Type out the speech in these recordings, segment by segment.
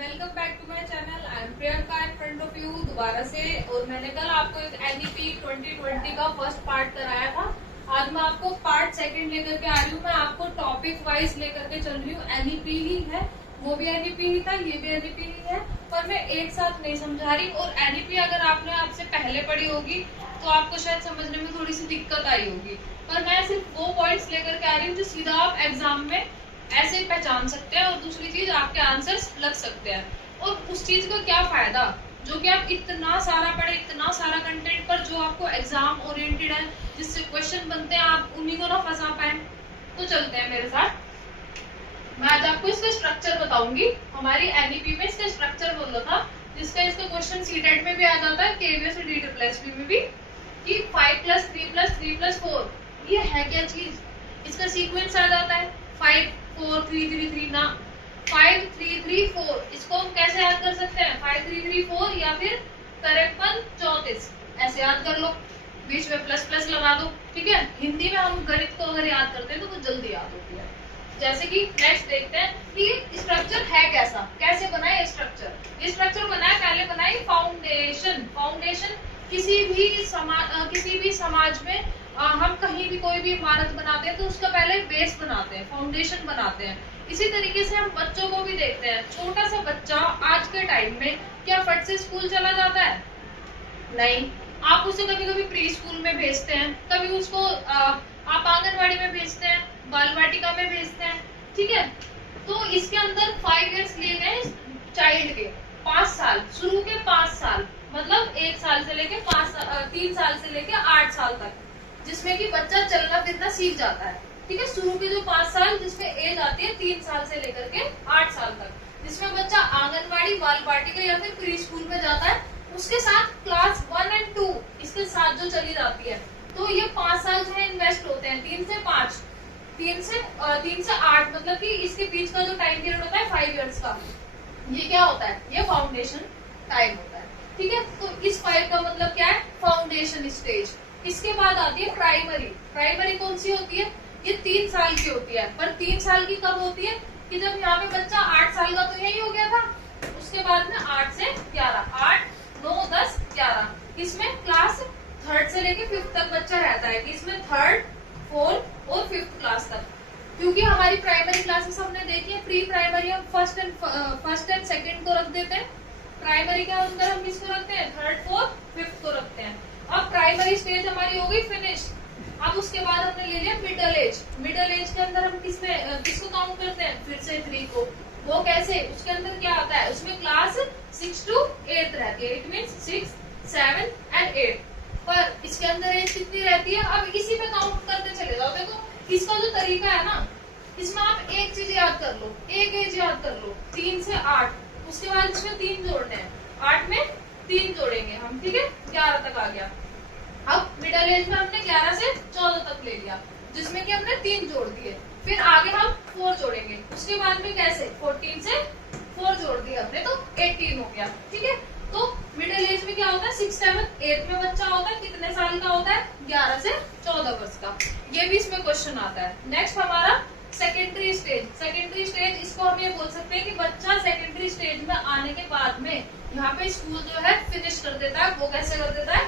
Welcome back to my channel. I am Priyanka in front of you दोबारा से। और मैंने कल आपको एक एनईपी 2020 का फर्स्ट पार्ट कराया था। आज मैं आपको पार्ट सेकंड लेकर के आ रही हूँ। मैं आपको टॉपिक वाइज लेकर के चल रही हूँ। एनईपी ही है, वो भी एनईपी ही था, ये भी एनईपी ही है, पर मैं एक साथ नहीं समझा रही। और एनईपी अगर आपने आपसे पहले पढ़ी होगी तो आपको शायद समझने में थोड़ी सी दिक्कत आई होगी, पर मैं सिर्फ वो पॉइंट्स लेकर के आ रही हूँ जो सीधा आप एग्जाम में ऐसे ही पहचान सकते हैं। और दूसरी चीज, आपके आंसर्स लग सकते हैं। और उस चीज का क्या फायदा जो कि आप इतना सारा पढ़े, इतना सारा कंटेंट, पर जो आपको एग्जाम ओरिएंटेड है, जिससे क्वेश्चन बनते हैं, आप उन्हीं को ना फंसा पाए। तो चलते हैं मेरे साथ। मैं आज आपको इसका स्ट्रक्चर बताऊंगी। हमारी एनईपी में इसका स्ट्रक्चर बोला था, जिसका इसका क्वेश्चन सीटेट में भी आ जाता है, केवीएस और डीट्रिपल में भी, कि 5+3+3+4 ये है क्या चीज। इसका सीक्वेंस आ जाता है 5 4 3 3 3 ना 5 3 3 4। इसको हम कैसे याद कर सकते हैं? 5 3 3 4 या फिर 53 34 ऐसे याद कर लो। बीच में प्लस प्लस लगा दो, ठीक है। हिंदी में हम गणित को अगर याद करते हैं तो वो जल्दी याद होती है। जैसे कि नेक्स्ट देखते हैं कि स्ट्रक्चर है कैसा, कैसे बना है स्ट्रक्चर। ये स्ट्रक्चर बना है, पहले बनाई फाउंडेशन। फाउंडेशन किसी भी समाज में हम कहीं भी कोई भी इमारत बनाते हैं तो उसका पहले बेस बनाते हैं, फाउंडेशन बनाते हैं। इसी तरीके से हम बच्चों को भी देखते हैं। छोटा सा बच्चा आज के टाइम में क्या फट से स्कूल चला जाता है? नहीं। आप उसे कभी कभी प्री स्कूल में भेजते हैं, कभी उसको आप आंगनवाड़ी में भेजते हैं, बाल वाटिका में भेजते हैं, ठीक है। तो इसके अंदर 5 इयर्स लिए गए चाइल्ड के, 5 साल, शुरू के 5 साल, मतलब 1 साल से लेके 3 साल से लेके 8 साल तक, जिसमें कि बच्चा चलना फिरना सीख जाता है, ठीक है। शुरू के जो 5 साल, जिसमें एज आती है 3 साल से लेकर के 8 साल तक, जिसमें बच्चा आंगनवाड़ी, बाल वाटिका या फिर प्री स्कूल में जाता है। उसके साथ क्लास 1 और 2 इसके साथ जो चली जाती है, तो ये 5 साल जो है इन्वेस्ट होते हैं। 3 से 5, 3 से 8, मतलब कि इसके बीच का जो टाइम पीरियड होता है 5 इयर्स का, ये क्या होता है? ये फाउंडेशन टाइम होता है, ठीक है। तो इस 5 का मतलब क्या है? Foundation stage. इसके बाद आती है प्राइमरी। प्राइमरी कौन सी होती है? ये 3 साल की होती है। पर 3 साल की कब होती है? कि जब यहाँ पे बच्चा 8 साल का तो यही हो गया था, उसके बाद में 8 से 11, 8 9 10 11, इसमें क्लास 3rd से लेके 5th तक बच्चा रहता है, कि इसमें 3rd 4th और 5th क्लास तक। क्योंकि हमारी प्राइमरी क्लासेस हमने देखी है, प्री प्राइमरी हम फर्स्ट एंड सेकंड को रख देते हैं। प्राइमरी के अंदर हम किसको रखते हैं? 3rd 4th 5th को रखते हैं। अब प्राइमरी स्टेज हमारी हो गई फिनिश। अब उसके बाद हमने ले लिया मिडिल एज। मिडिल एज के अंदर हम किसको काउंट करते हैं? फिर से 3 को। वो कैसे? उसके अंदर क्या आता है? उसमें क्लास 6 to 8 रहती है। It means 6 7 and 8। पर इसके अंदर एज कितनी रहती है? अब इसी में काउंट करते चले जाओ। देखो इसका जो तरीका है ना, इसमें आप एक चीज याद कर लो, एक एज याद कर लो, 3 से 8। उसके बाद इसमें 3 जोड़ने हैं, 8 में 3 जोड़ेंगे हम, ठीक है। 11 तक आ गया। अब मिडिल एज में हमने 11 से 14 तक ले लिया, जिसमें कि हमने 3 जोड़ दिए। फिर आगे हम 4 जोड़ेंगे। उसके बाद में कैसे? 14 से 4 जोड़ दिए हमने, तो 18 हो गया, ठीक है। तो मिडिल एज में क्या होता है? 6 7 8 में बच्चा होता है, कितने साल का होता है? 11 से 14 वर्ष का। ये भी इसमें क्वेश्चन आता है। नेक्स्ट हमारा सेकेंडरी स्टेज। सेकेंडरी स्टेज, इसको हम ये बोल सकते हैं कि बच्चा सेकेंडरी स्टेज में आने के बाद में यहाँ पे स्कूल जो है फिनिश कर देता है। वो कैसे कर देता है?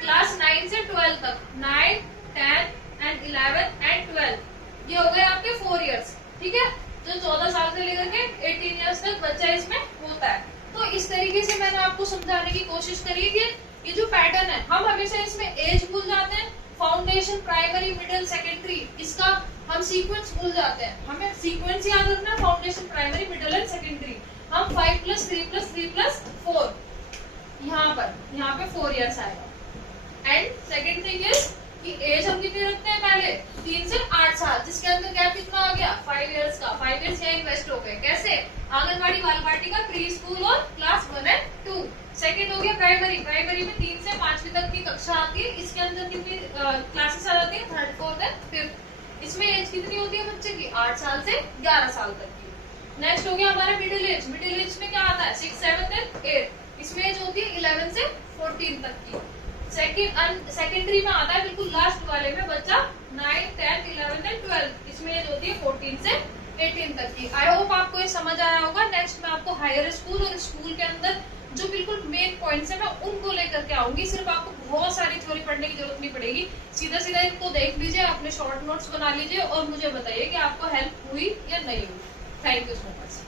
क्लास 9 से 12 तक, 9 10 and 11 and 12, ये हो गए आपके 4 इयर्स, ठीक है। जो 14 साल से लेकर के 18 इयर्स तक बच्चा इसमें होता है। तो इस तरीके से मैंने आपको समझाने की कोशिश करी कि ये जो पैटर्न है, हम हमेशा इसमें एज भूल जाते हैं, फाउंडेशन, प्राइमरी, मिडिल, सेकेंडरी, इसका हम सीक्वेंस भूल जाते हैं। हमें सीक्वेंस याद रखना है, foundation, primary, middle and secondary. हम 5+3+3+4, यहाँ पे 4 इयर्स आएगा। एंड सेकेंड थिंग इज कि एज हम कितनी रखते हैं? पहले 3 से 8 साल, जिसके अंदर गैप कितना आ गया? 5 इयर्स का। 5 इयर्स यहाँ इन्वेस्ट हो गए। कैसे? आंगनवाड़ी, बाल वाटिका, प्री स्कूल और क्लास 1 और 2। सेकेंड हो गया प्राइमरी। प्राइमरी में 3 से 5वीं तक की कक्षा आती है। इसके अंदर कितनी क्लासेस आ जाती है? 3rd 4th and 5th। इसमें एज कितनी होती है बच्चे की? 8 साल से 11 साल तक की। नेक्स्ट हो गया हमारा मिडिल एज। मिडिल एज में क्या आता है? 6 7 and 8। इसमें एज होती है 11 से 14 तक की। सेकेंडरी में आता है बिल्कुल लास्ट वाले में बच्चा 9 10 11 and 12। इसमें एज होती है 14 से 18 तक की। आई होप आपको ये समझ आया होगा। नेक्स्ट मैं आपको हायर स्कूल और स्कूल के अंदर जो बिल्कुल मेन पॉइंट्स है मैं उनको लेकर के आऊंगी। सिर्फ आपको बहुत सारी थ्योरी पढ़ने की जरूरत नहीं पड़ेगी, सीधा सीधा इनको देख लीजिए, अपने शॉर्ट नोट्स बना लीजिए और मुझे बताइए कि आपको हेल्प हुई या नहीं हुई। Thank you so much.